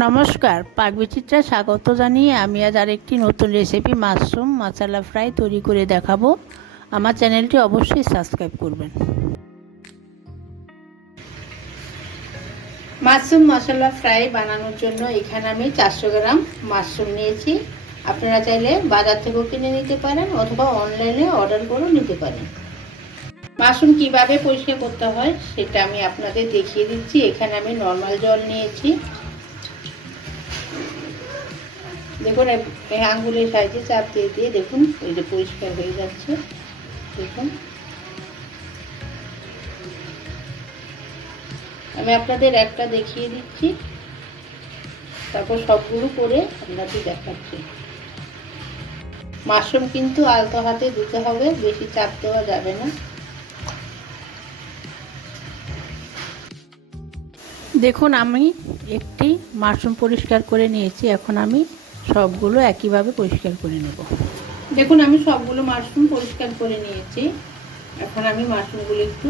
নমস্কার, পাকবিচিত্রা স্বাগত জানিয়ে আমি আজ আরেকটি নতুন রেসিপি মাশরুম মশলা ফ্রাই তৈরি করে দেখাবো। আমার চ্যানেলটি অবশ্যই সাবস্ক্রাইব করবেন। মাশরুম মশলা ফ্রাই বানানোর জন্য এখানে আমি 400 গ্রাম মাশরুম নিয়েছি। আপনারা চাইলে বাজার থেকেও কিনে নিতে পারেন অথবা অনলাইনে অর্ডার করেও নিতে পারেন। মাশরুম কিভাবে পরিষ্কার করতে হয় সেটা আমি আপনাদের দেখিয়ে দিচ্ছি। এখানে আমি নর্মাল জল নিয়েছি। দেখুন এই আঙ্গুলের সাহায্যে চাপ দিয়ে দিয়ে দেখুন এই যে পরিষ্কার হয়ে যাচ্ছে। দেখুন আমি আপনাদের একটা দেখিয়ে দিচ্ছি, তারপর সবগুলো করে আপনাদের দেখাচ্ছি। মাশরুম কিন্তু আলতো হাতে ধুতে হবে, বেশি চাপ দেওয়া যাবে না। দেখুন আমি একটি মাশরুম পরিষ্কার করে নিয়েছি। এখন আমি সবগুলো একইভাবে পরিষ্কার করে নেব। দেখুন আমি সবগুলো মাশরুম পরিষ্কার করে নিয়েছি। এখন আমি মাশরুমগুলো একটু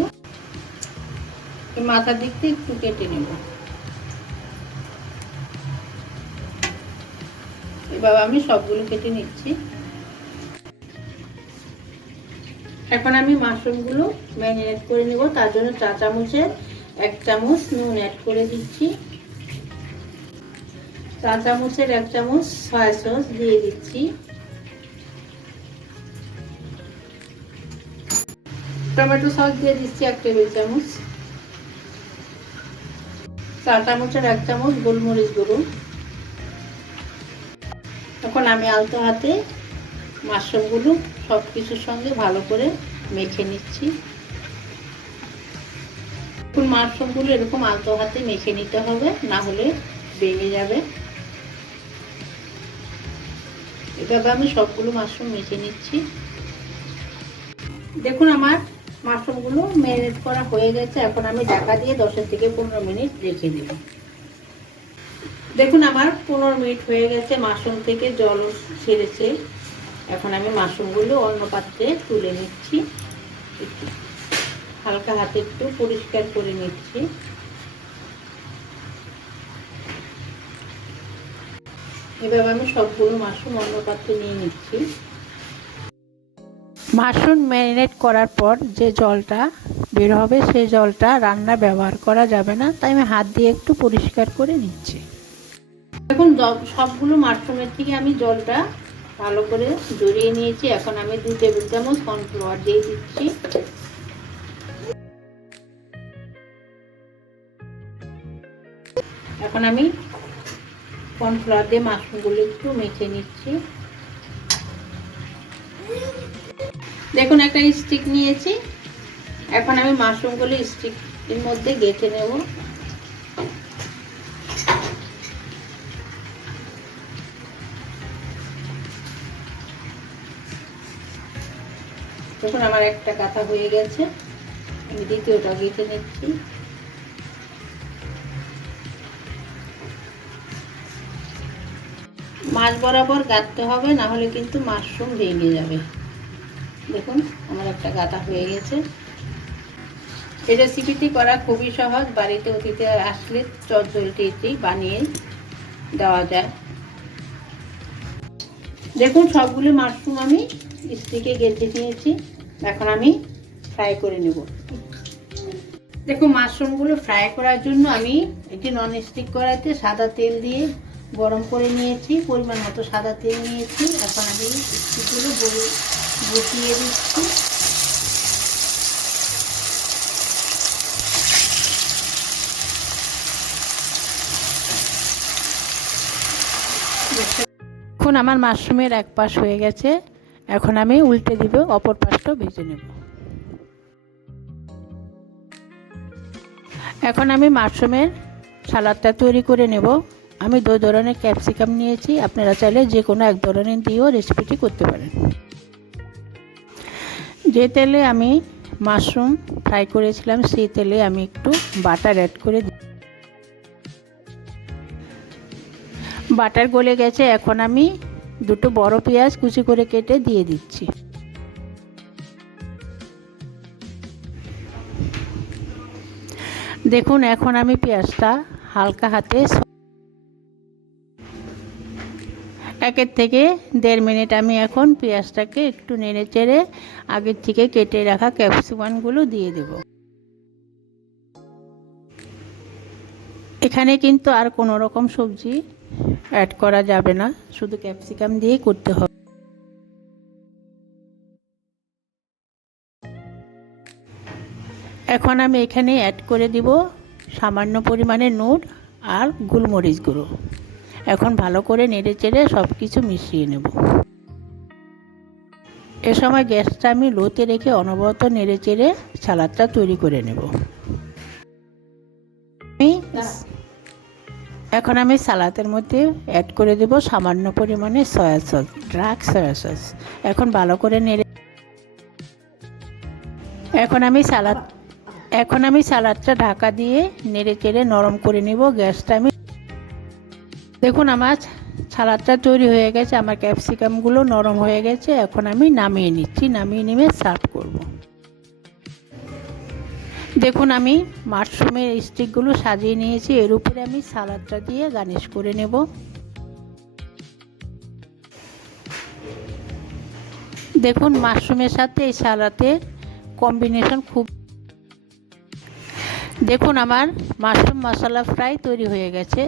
মাথার দিক থেকে একটু কেটে নেব। এভাবে আমি সবগুলো কেটে নিচ্ছি। এখন আমি মাশরুমগুলো ম্যারিনেট করে নেব। তার জন্য চা চামচের 1 চামচ নুন অ্যাড করে দিচ্ছি। চা চামচের 1 চামচ সয়া সস দিয়ে দিচ্ছি। টমেটো সস দিয়ে দিচ্ছি 1 টেবিল চামচ। চা চামচের 1 চামচ গোলমরিচ গুঁড়ো। এখন আমি আলতো হাতে মাশরুমগুলো সব কিছুর সঙ্গে ভালো করে মেখে নিচ্ছি। এখন মাশরুমগুলো এরকম আলতো হাতে মেখে নিতে হবে, না হলে ভেঙে যাবে। এভাবে আমি সবগুলো মাশরুম মেখে নিচ্ছি। দেখুন আমার মাশরুমগুলো ম্যারিনেট করা হয়ে গেছে। এখন আমি ঢাকা দিয়ে 10 থেকে 15 মিনিট রেখে দেব। দেখুন আমার 15 মিনিট হয়ে গেছে, মাশরুম থেকে জল ছেড়েছে। এখন আমি মাশরুমগুলো অন্য পাত্রে তুলে নিচ্ছি। হালকা হাতে একটু পরিষ্কার করে নিচ্ছি। এভাবে আমি সবগুলো মাশরুম অন্য পাত্রে নিয়ে নিচ্ছি। মাশরুম ম্যারিনেট করার পর যে জলটা বের হবে সেই জলটা রান্না ব্যবহার করা যাবে না, তাই আমি হাত দিয়ে একটু পরিষ্কার করে নিচ্ছি। এখন সবগুলো মাশরুমের থেকে আমি জলটা ভালো করে জড়িয়ে নিয়েছি। এখন আমি 2 টেবিল চামচ কর্নফ্লাওয়ার দিয়ে দিচ্ছি। এখন আমি কর্নফ্লাওয়ার দিয়ে মাশরুমগুলো একটু মেখে নিচ্ছি। দেখুন একটা স্টিক নিয়েছি। এখন আমি মাশরুমগুলো স্টিকের মধ্যে গেঁথে নেব। দেখুন আমার একটা কাঁথা হয়ে গেছে, আমি দ্বিতীয়টা গেঁথে নিচ্ছি। মাছ বরাবর গাঁথতে হবে, না হলে কিন্তু মাশরুম ভেঙে যাবে। দেখুন আমার একটা গাঁথা হয়ে গেছে। এই রেসিপিটি করা খুবই সহজ, বাড়িতে অতিথি আসলে চটজলদি বানিয়ে দেওয়া যায়। দেখুন সবগুলো মাশরুম আমি স্টিকে গেঁথে নিয়েছি। এখন আমি ফ্রাই করে নেব। দেখুন মাশরুমগুলো ফ্রাই করার জন্য আমি একটি ননস্টিক কড়াইতে সাদা তেল দিয়ে গরম করে নিয়েছি। পরিমাণ মতো সাদা তেল নিয়েছি। এখন আমি স্টিকগুলো বসিয়ে দিচ্ছি। এখন আমার মাশরুমের এক পাশ হয়ে গেছে। এখন আমি উল্টে দিব, অপর পাশটাও ভেজে নেব। এখন আমি মাশরুমের সালাদটা তৈরি করে নেব। আমি 2 ধরনের ক্যাপসিকাম নিয়েছি। আপনারা চাইলে যে কোনো এক ধরনের দিয়েও রেসিপিটি করতে পারেন। যে তেলে আমি মাশরুম ফ্রাই করেছিলাম সেই তেলে আমি একটু বাটার অ্যাড করে দিই। বাটার গলে গেছে। এখন আমি 2টো বড় পেঁয়াজ কুচি করে কেটে দিয়ে দিচ্ছি। দেখুন এখন আমি পেঁয়াজটা হালকা হাতে 1 থেকে 1.5 মিনিট আমি এখন পেঁয়াজটাকে একটু নেড়ে চেড়ে আগের থেকে কেটে রাখা ক্যাপসিকামগুলো দিয়ে দেব। এখানে কিন্তু আর কোনো রকম সবজি অ্যাড করা যাবে না, শুধু ক্যাপসিকাম দিয়েই করতে হবে। এখন আমি এখানে অ্যাড করে দিব সামান্য পরিমাণে নুন আর গোলমরিচ গুঁড়ো। এখন ভালো করে নেড়ে চেড়ে সব কিছু মিশিয়ে নেব। এ সময় গ্যাসটা আমি লোতে রেখে অনবরত নেড়ে চেড়ে সালাদটা তৈরি করে নেব। এখন আমি সালাদের মধ্যে অ্যাড করে দেব সামান্য পরিমাণে soya sauce, dark soya sauce. এখন ভালো করে নেড়ে এখন আমি সালাদটা ঢাকা দিয়ে নেড়ে চেড়ে নরম করে নেব। গ্যাসটা আমি দেখুন আমার সালাদটা তৈরি হয়ে গেছে, আমার ক্যাপসিকামগুলো নরম হয়ে গেছে। এখন আমি নামিয়ে নিচ্ছি, নামিয়ে নিয়ে সার্ভ করব। দেখুন আমি মাশরুমের স্টিকগুলো সাজিয়ে নিয়েছি, এর উপরে আমি সালাদটা দিয়ে গার্নিশ করে নেব। দেখুন মাশরুমের সাথে এই সালাদের কম্বিনেশন খুব। দেখুন আমার মাশরুম মশলা ফ্রাই তৈরি হয়ে গেছে।